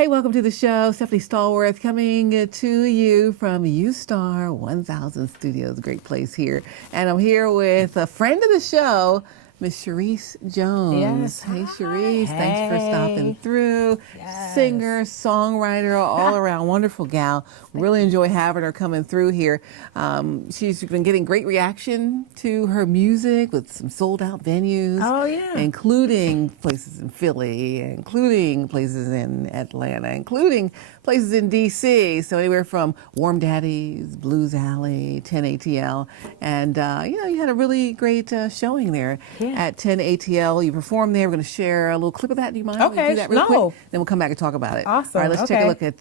Hey, welcome to the show. Stephanie Stallworth coming to you from U-Star 1000 Studios. Great place here. And I'm here with a friend of the show, Miss Charis Jones. Yes. Hey, Charis. Hey. Thanks for stopping through. Yes. Singer, songwriter, all around wonderful gal. Really enjoy having her coming through here. She's been getting great reaction to her music with some sold out venues. Oh, yeah. Including places in Philly, including places in Atlanta, including places in DC. So anywhere from Warm Daddies, Blues Alley, 10 ATL. And, you had a really great showing there. Yeah. At 10 ATL. You performed there. We're going to share a little clip of that. Do you mind? Okay, We do that real no. quick? Then we'll come back and talk about it. Awesome, All right, let's take okay. a look at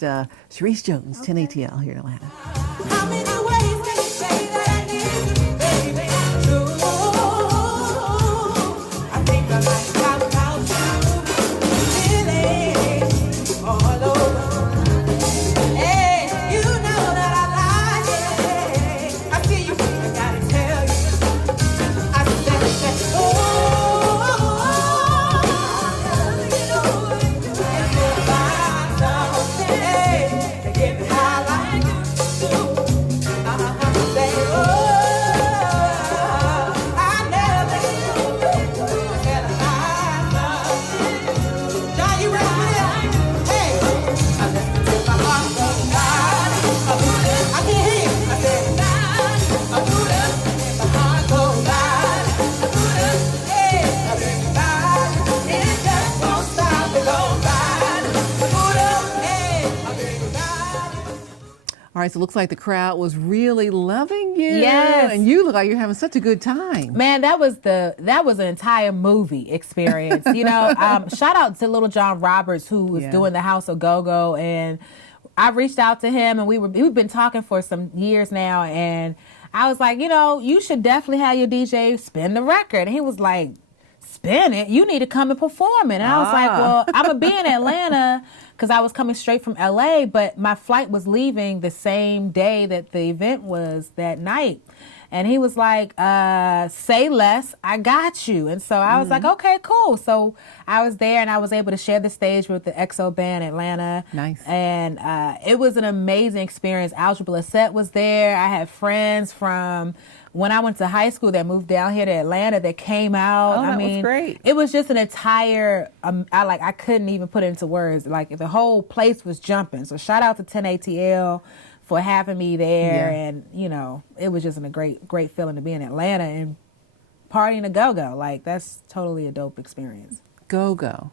Charis Jones, 10 ATL here in Atlanta. How many ways can you say that I need you, baby? I think I might talk about you, feeling all over. Hey, you know that I like it. I see you, I gotta tell you. I said, hey, give me high like you do. All right, so it looks like the crowd was really loving you. Yes. And you look like you're having such a good time. Man, that was an entire movie experience. Shout out to Little John Roberts, who was doing the House of GoGo, and I reached out to him, and we've been talking for some years now, and I was like, you should definitely have your DJ spin the record. And he was like, spin it? You need to come and perform it. And I was like, well, I'm going to be in Atlanta because I was coming straight from LA, but my flight was leaving the same day that the event was that night. And he was like, say less, I got you. And so I was like, okay, cool. So I was there and I was able to share the stage with the XO Band Atlanta. Nice. And it was an amazing experience. Algebra Lissette was there. I had friends from when I went to high school that moved down here to Atlanta that came out. Oh, that was great. It was just an entire, I couldn't even put it into words. Like the whole place was jumping. So shout out to 10 ATL for having me there. Yeah. And, it was just a great feeling to be in Atlanta and partying a go-go. Like, that's totally a dope experience. GoGo.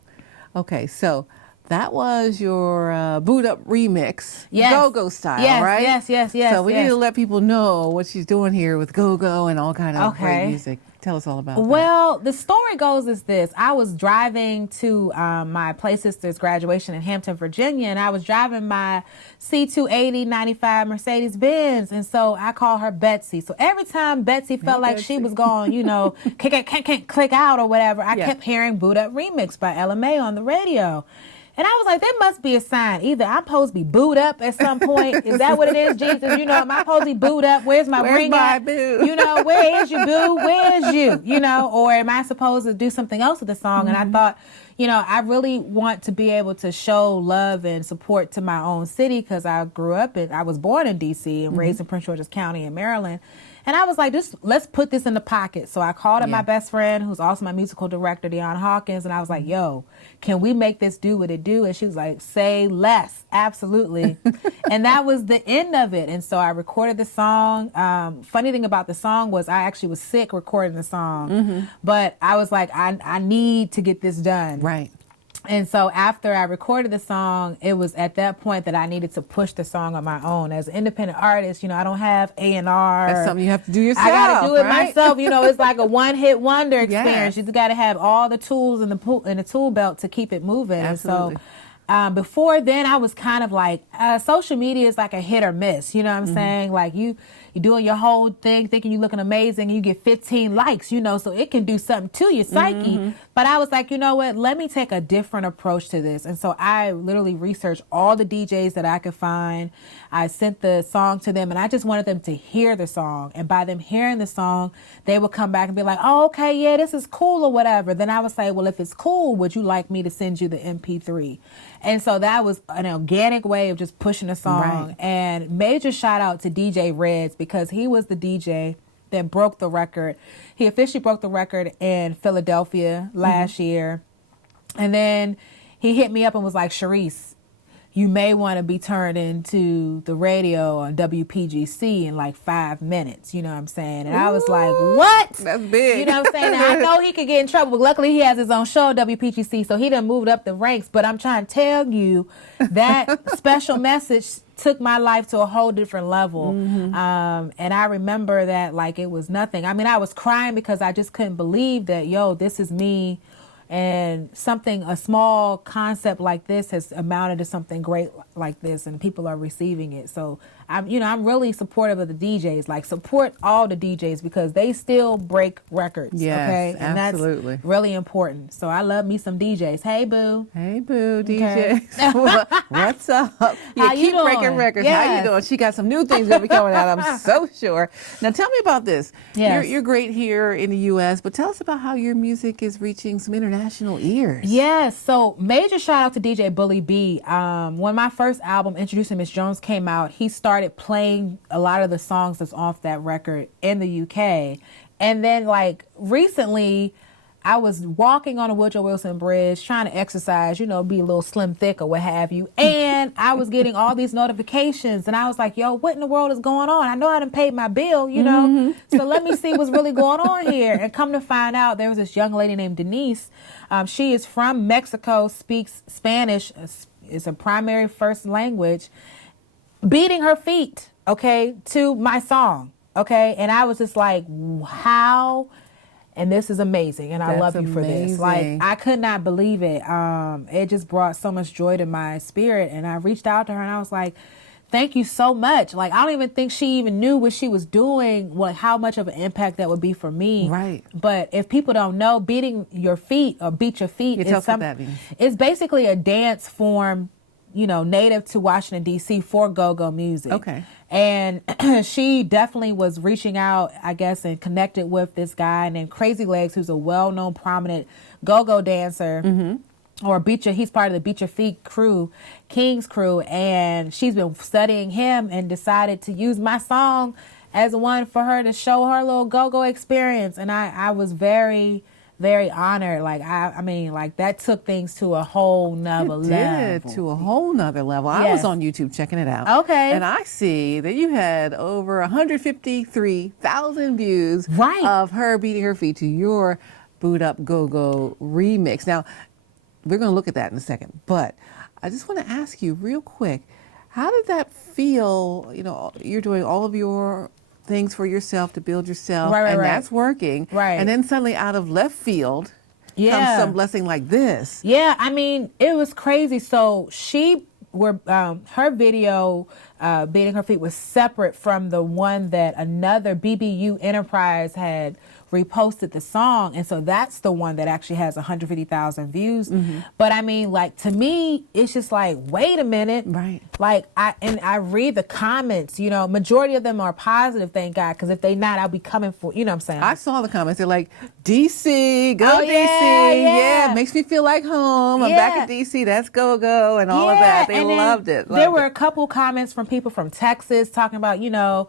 Okay, so that was your Boot Up remix, Yes. GoGo style, Yes, right? yes. So we need to let people know what she's doing here with GoGo and all kind of great Okay. music. Tell us all about that. Well, the story goes is this. I was driving to my play sister's graduation in Hampton, Virginia, and I was driving my C280 95 Mercedes-Benz, and so I call her Betsy. So every time Betsy felt like she was going, can't click out or whatever, I kept hearing Boot Up Remix by LMA on the radio. And I was like, there must be a sign. Either I'm supposed to be booed up at some point. Is that what it is, Jesus? Am I supposed to be booed up? Where's my ring my at? boo? Where is your boo? Where is you? Or am I supposed to do something else with the song? And I thought, I really want to be able to show love and support to my own city because I was born in D.C. and raised in Prince George's County in Maryland. And I was like, let's put this in the pocket. So I called up my best friend, who's also my musical director, Deon Hawkins, and I was like, yo, can we make this do what it do? And she was like, say less. Absolutely. And that was the end of it. And so I recorded the song. Funny thing about the song was I actually was sick recording the song. But I was like, I need to get this done. Right. And so after I recorded the song, it was at that point that I needed to push the song on my own. As an independent artist, I don't have A&R. That's something you have to do yourself. I got to do it right? myself. It's like a one-hit wonder experience. Yes. You just got to have all the tools in the tool belt to keep it moving. Absolutely. And so before then, I was kind of like, social media is like a hit or miss. You know what I'm saying? Like you you're doing your whole thing, thinking you're looking amazing, and you get 15 likes, you know, so it can do something to your psyche. But I was like, you know what, let me take a different approach to this. And so I literally researched all the DJs that I could find. I sent the song to them, and I just wanted them to hear the song. And by them hearing the song, they would come back and be like, oh, okay, yeah, this is cool or whatever. Then I would say, well, if it's cool, would you like me to send you the MP3? And so that was an organic way of just pushing a song. Right. And major shout out to DJ Reds, because he was the DJ that broke the record. He officially broke the record in Philadelphia last year. And then he hit me up and was like, Charis, you may want to be turned into the radio on WPGC in like 5 minutes. You know what I'm saying? And I was like, what? That's big. You know what I'm saying? Now, I know he could get in trouble, but luckily he has his own show, WPGC, so he done moved up the ranks. But I'm trying to tell you that special message took my life to a whole different level. And I remember that like it was nothing. I mean, I was crying because I just couldn't believe that, yo, this is me. And a small concept like this has amounted to something great like this, and people are receiving it. So I'm really supportive of the DJs. Like, support all the DJs because they still break records. Yes, okay, and absolutely. that's really important. So I love me some DJs. Hey, boo. Hey, boo, Okay. DJ. What's up? How you keep doing? breaking records. How you Yes. doing? She got some new things gonna be coming out, I'm so sure. Now, tell me about this. Yes. You're great here in the U.S., but tell us about how your music is reaching some international ears. Yes, so major shout out to DJ Bully B. When my first album, Introducing Miss Jones, came out, he started playing a lot of the songs that's off that record in the UK. And then like recently, I was walking on a Woodrow Wilson Bridge trying to exercise, you know, be a little slim thick or what have you. And I was getting all these notifications and I was like, yo, what in the world is going on? I know I done paid my bill, you know, so let me see what's really going on here. And come to find out, there was this young lady named Denise. She is from Mexico, speaks Spanish, is a primary first language, beating her feet, okay, to my song, okay? And I was just like, how? And this is amazing, and I That's love you for this. Like, I could not believe it. It just brought so much joy to my spirit, and I reached out to her, and I was like, thank you so much. Like, I don't even think she even knew what she was doing, how much of an impact that would be for me. Right. But if people don't know, beating your feet or beat your feet tell us what that means. It's basically a dance form, you know, native to Washington, D.C. for go-go music. Okay. And she definitely was reaching out, I guess, and connected with this guy named Crazy Legs, who's a well-known, prominent go-go dancer. Or he's part of the Beat Your Feet crew, King's crew. And she's been studying him and decided to use my song as one for her to show her little go-go experience. And I was very, very honored. Like, I mean, like, that took things to a whole nother level. To a whole nother level. I was Yes. on YouTube checking it out. Okay. And I see that you had over 153,000 views Right. of her beating her feet to your Boot Up Go-Go remix. Now, we're going to look at that in a second, but I just want to ask you real quick, how did that feel? You know, you're doing all of your things for yourself to build yourself, and that's working. Right. And then suddenly out of left field comes Yeah. some blessing like this. Yeah, I mean, it was crazy. So her video, beating her feet, was separate from the one that another BBU Enterprise had reposted the song, and so that's the one that actually has 150,000 views. But I mean, like, to me, it's just like, wait a minute, Right. Like, I read the comments, you know, majority of them are positive, thank God, because if they not, I'll be coming for, you know what I'm saying? I saw the comments. They're like, DC, go Oh, DC. yeah. Makes me feel like home. I'm back Yeah. at DC. That's go-go and all of that. They and then loved it. There were a couple comments from people from Texas talking about, you know,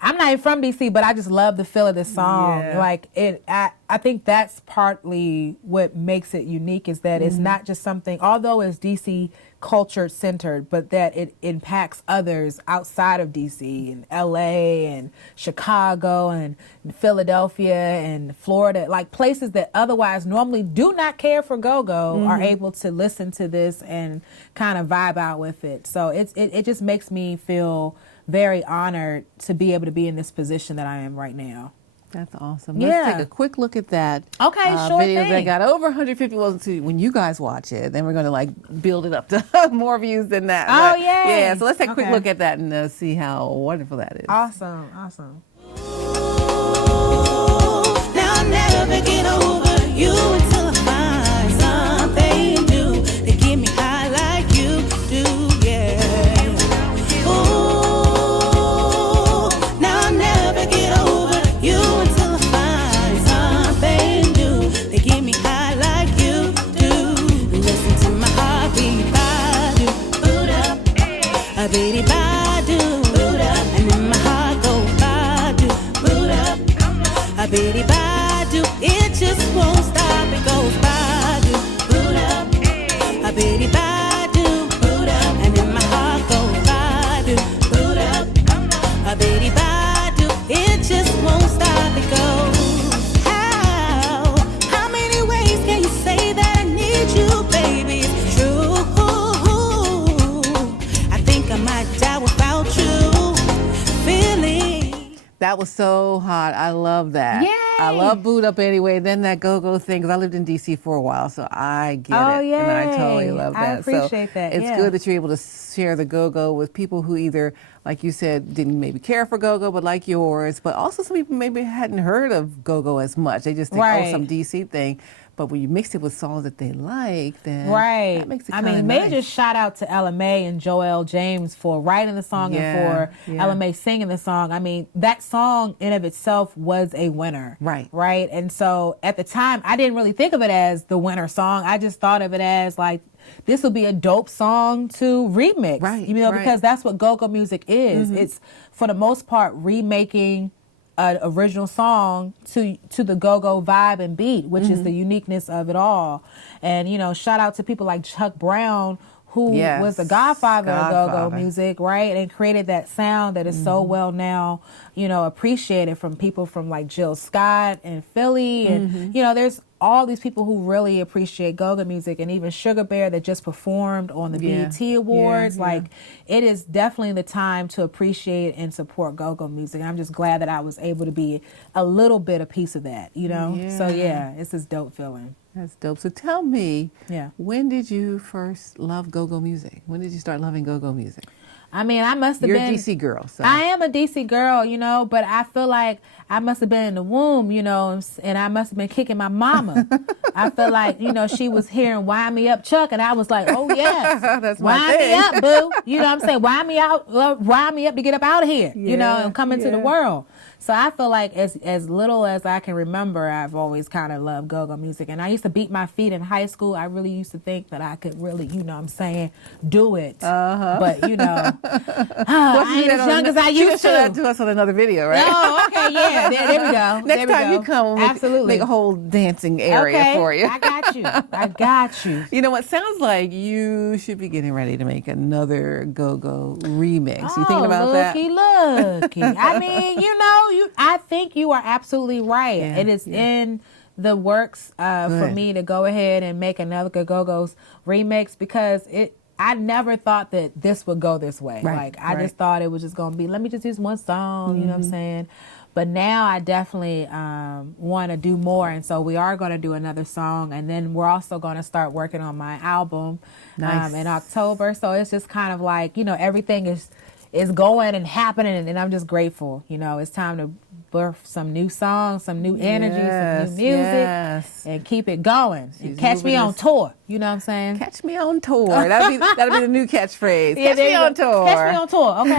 I'm not even from DC, but I just love the feel of this song. Yeah. Like, I think that's partly what makes it unique, is that it's not just something, although it's DC culture centered, but that it impacts others outside of DC, and LA and Chicago and Philadelphia and Florida, like places that otherwise normally do not care for go-go are able to listen to this and kind of vibe out with it. So it just makes me feel very honored to be able to be in this position that I am right now. That's awesome. Yeah. Let's take a quick look at that. Okay, sure video thing. that got over 150 views. When you guys watch it, then we're going to like build it up to more views than that. Oh, But, yay. yeah. So let's take a quick Okay. look at that and see how wonderful that is. Awesome, awesome. Now I'll never get over you until I find something new to get me high like you do, yeah. Ooh, now I'll never get over you until I find something new to get me high like you do. Listen to my heartbeat, ba-do, boot up, a bitty ba-do, boot up, and then my heart go ba-do, boot up. A bitty ba-do, it just won't stop. It goes ba-do, boot up. A bitty ba-do, boot up. And then my heart goes ba-do, boot up. A bitty ba-do, it just won't stop. It goes how many ways can you say that I need you, baby? It's true. I think I might die without you. Feeling. That was so hot. I love that. Yay! I love Boot Up anyway. Then that go-go thing, because I lived in D.C. for a while, so I get Oh, it. And I yay. totally love I that. appreciate so that, It's yeah. good that you're able to share the go-go with people who either, like you said, didn't maybe care for go-go, but like yours. But also some people maybe hadn't heard of go-go as much. They just think, Right. oh, some D.C. thing. But when you mix it with songs that they like, then Right. that makes it I kind of mean, nice. major shout out to Ella May and Joel James for writing the song and for Ella May singing the song. I mean, that song in of itself was a winner. Right. Right. And so at the time, I didn't really think of it as the winner song. I just thought of it as like, this will be a dope song to remix. Right, You know, right. because that's what go-go music is. It's, for the most part, remaking an original song to the go-go vibe and beat, which is the uniqueness of it all. And, you know, shout out to people like Chuck Brown, who Yes. was the godfather of go-go Godfather. music, right? And created that sound that is so well now, you know, appreciated from people from like Jill Scott and Philly. And, you know, there's all these people who really appreciate go-go music, and even Sugar Bear that just performed on the Yeah. BET Awards. Yeah, Like, it is definitely the time to appreciate and support go-go music. And I'm just glad that I was able to be a little bit a piece of that, you know? So yeah, it's this dope feeling. That's dope. So tell me, Yeah. when did you first love go-go music? When did you start loving go-go music? I mean, I must have You're been. a DC girl, so. I am a DC girl, you know, but I feel like I must have been in the womb, you know, and I must have been kicking my mama. I feel like, you know, she was hearing "Wind Me Up, Chuck," and I was like, "Oh yes, That's my wind me thing. up, boo." You know what I'm saying? Wind me out, wind me up to get up out of here, you know, Yeah, and come into the yeah. world. So I feel like as little as I can remember, I've always kind of loved go-go music. And I used to beat my feet in high school. I really used to think that I could really, you know what I'm saying, do it. But, you know, I ain't as young as I used show that to. to us on another video, right? Oh, okay, yeah. There we go. Next There we time go. you come, we'll Absolutely. make a whole dancing area okay, for you. I got you. I got you. You know what? Sounds like you should be getting ready to make another go-go remix. You thinking about that? Looky. I mean, you know, I think you are absolutely right. Yeah, It is in the works for Good. me to go ahead and make another Go-Go's remix, because I never thought that this would go this way. Right, Like, I right. just thought it was just going to be, let me just use one song, you know what I'm saying? But now I definitely want to do more. And so we are going to do another song. And then we're also going to start working on my album Nice. in October. So it's just kind of like, you know, everything is going and happening. And I'm just grateful. You know, it's time to birth some new songs, some new energy, some new music. Yes. And keep it going. She's And catch me moving on us- tour. You know what I'm saying? Catch me on tour. That'll be the new catchphrase. Yeah, Catch there me you on go. tour. Catch me on tour. Okay.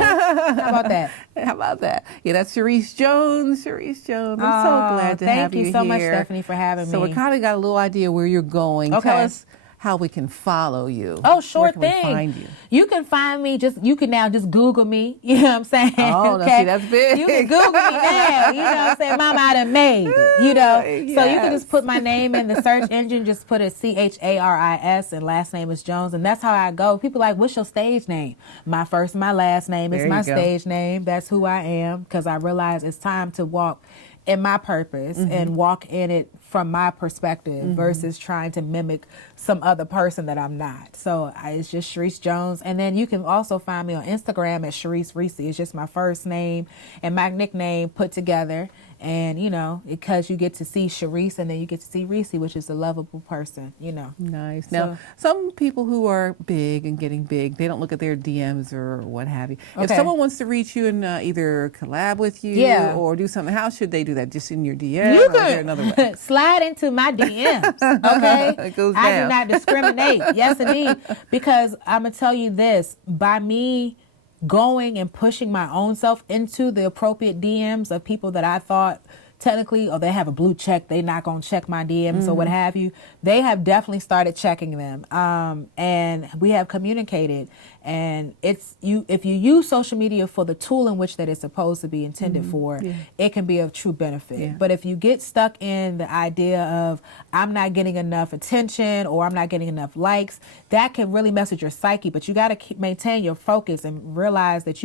How about that? How about that? Yeah, that's Charis Jones. Charis Jones. I'm Oh, so glad to have you here. thank you so much, Stephanie, for having So me. we kind of got a little idea where you're going. Okay. Tell us how we can follow you. Oh, sure Where can thing. we find you? You can find me you can now just Google me. You know what I'm saying? Oh, now see, that's big. You can Google me now. You know what I'm saying? Mama, I done made it. You know? So you can Yes. just put my name in the search engine, just put it Charis, and last name is Jones. And that's how I go. People are like, what's your stage name? My first and my last name is There my you go. stage name. That's who I am, because I realize it's time to walk in my purpose and walk in it from my perspective versus trying to mimic some other person that I'm not. So it's just Charis Jones. And then you can also find me on Instagram at Charis Reese. It's just my first name and my nickname put together. And, you know, because you get to see Charis and then you get to see Reese, which is a lovable person, you know. Nice. Now, some people who are big and getting big, they don't look at their DMs or what have you. If Okay. someone wants to reach you and either collab with you Yeah. or do something, how should they do that? Just in your DM? You Or is there another can way? slide into my DMs, okay? It goes I down. do not discriminate. Yes, indeed. Because I'm going to tell you this, by me going and pushing my own self into the appropriate DMs of people that I thought technically, or they have a blue check, they not going to check my DMs or what have you, they have definitely started checking them. And we have communicated. And it's if you use social media for the tool in which that it's supposed to be intended for, it can be of true benefit. Yeah. But if you get stuck in the idea of I'm not getting enough attention or I'm not getting enough likes, that can really mess with your psyche. But you got to maintain your focus and realize that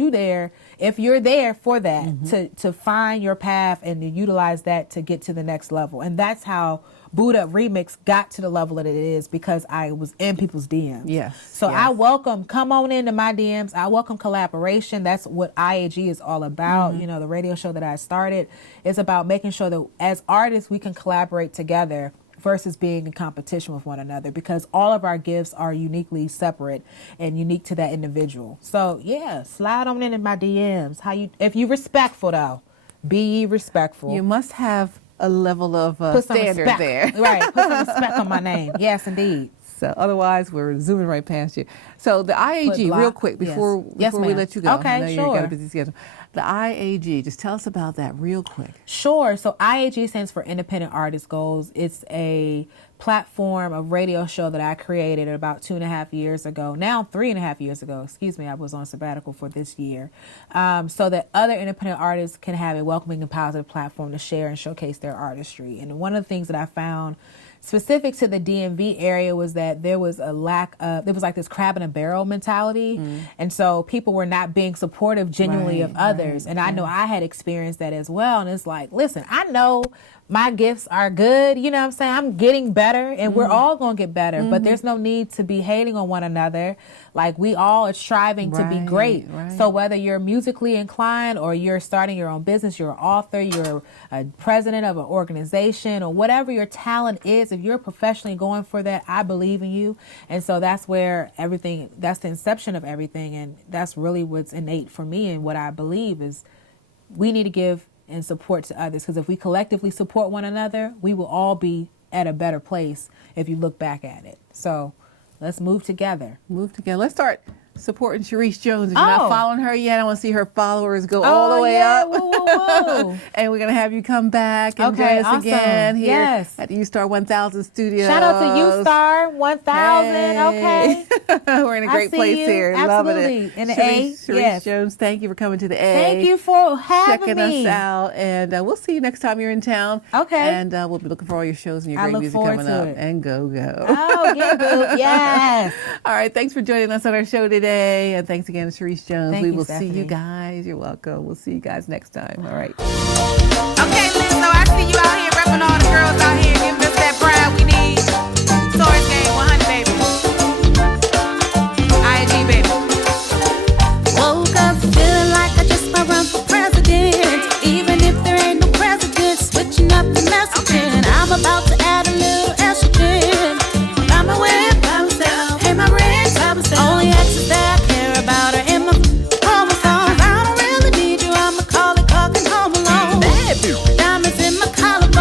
if you're there for that, to find your path and to utilize that to get to the next level. And that's how Boot Up Remix got to the level that it is, because I was in people's DMs. Yes. So yes. I welcome, come on into my DMs. I welcome collaboration. That's what IAG is all about. You know, the radio show that I started is about making sure that as artists, we can collaborate together versus being in competition with one another, because all of our gifts are uniquely separate and unique to that individual. So yeah, slide on in my DMs. If you respectful though, be ye respectful. You must have a level of Put some standard respect. there. Right, put some respect on my name. Yes, indeed. So otherwise, we're zooming right past you. So the Put IAG, block. real quick, before Yes, we ma'am. let you go. Okay, I know you've got sure. a busy schedule. The IAG, just tell us about that real quick. Sure. So IAG stands for Independent Artist Goals. It's a platform, a radio show that I created about 2.5 years ago. Now 3.5 years ago. Excuse me. I was on sabbatical for this year, so that other independent artists can have a welcoming and positive platform to share and showcase their artistry. And one of the things that I found specific to the DMV area was that there was a lack of, there was like this crab in a barrel mentality. And so people were not being supportive genuinely of others. And I know I had experienced that as well. And it's like, listen, I know my gifts are good. You know what I'm saying? I'm getting better and we're all going to get better, but there's no need to be hating on one another. Like we all are striving to be great. So whether you're musically inclined or you're starting your own business, you're an author, you're a president of an organization or whatever your talent is, if you're professionally going for that, I believe in you. And so that's where everything, that's the inception of everything. And that's really what's innate for me. And what I believe is we need to give and support to others, because if we collectively support one another, we will all be at a better place if you look back at it. So let's move together. Let's start supporting Charis Jones. If you're not following her yet, I want to see her followers go all the way up. Woo, woo, woo. And we're going to have you come back and Okay, join us awesome. again here Yes. at U-Star 1000 Studios. Shout out to U Star 1000. Hey. Okay. We're in a great see place you. here. Loving Absolutely. it. In the Charis A, yes. Jones, thank you for coming to the A. Thank you for having checking me. us out, and we'll see you next time you're in town. Okay. And we'll be looking for all your shows and your I great look music forward coming to up. it. And GoGo. Oh, get good. Yes. All right, thanks for joining us on our show today, and thanks again to Charis Jones. Thank we you, will see you Stephanie. guys. You're welcome. We'll see you guys next time. All right. Okay, listen, so I see you out here repping all the girls out here, giving us that pride we need. Taurus Gang 100, baby. ING, baby. Woke up feeling like I just might run for president. Even if there ain't no president, switching up the messaging. I'm about to add a little estrogen. Buy my whip by myself, pay my rent by myself. Only exes that I care about are in my chromosomes. I don't really need you, I'm a Macaulay Culkin home alone. Diamonds in my collarbone.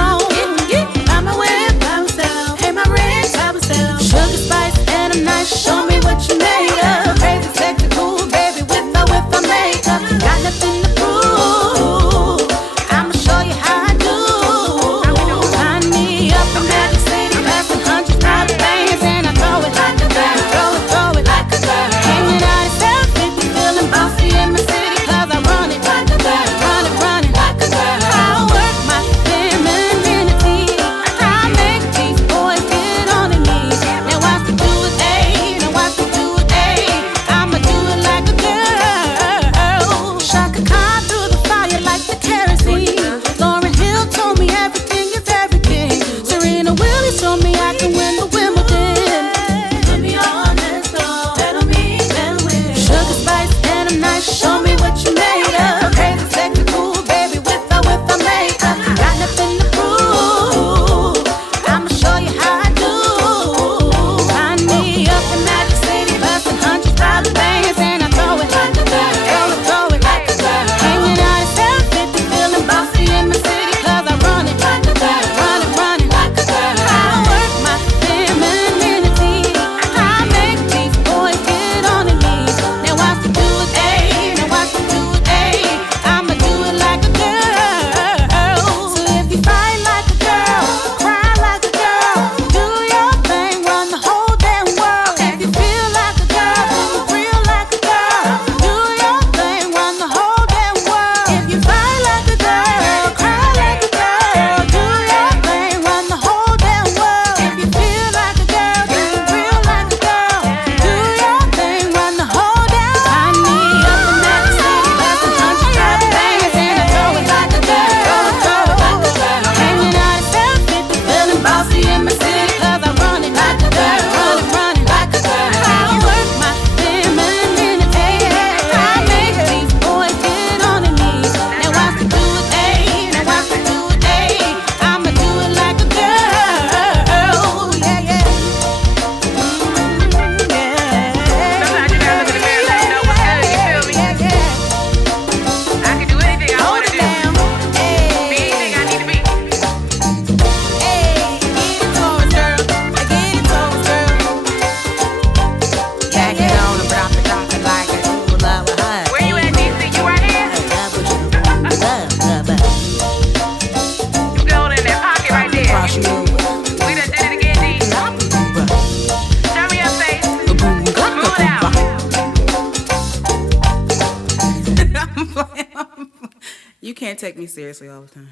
You can't take me seriously all the time.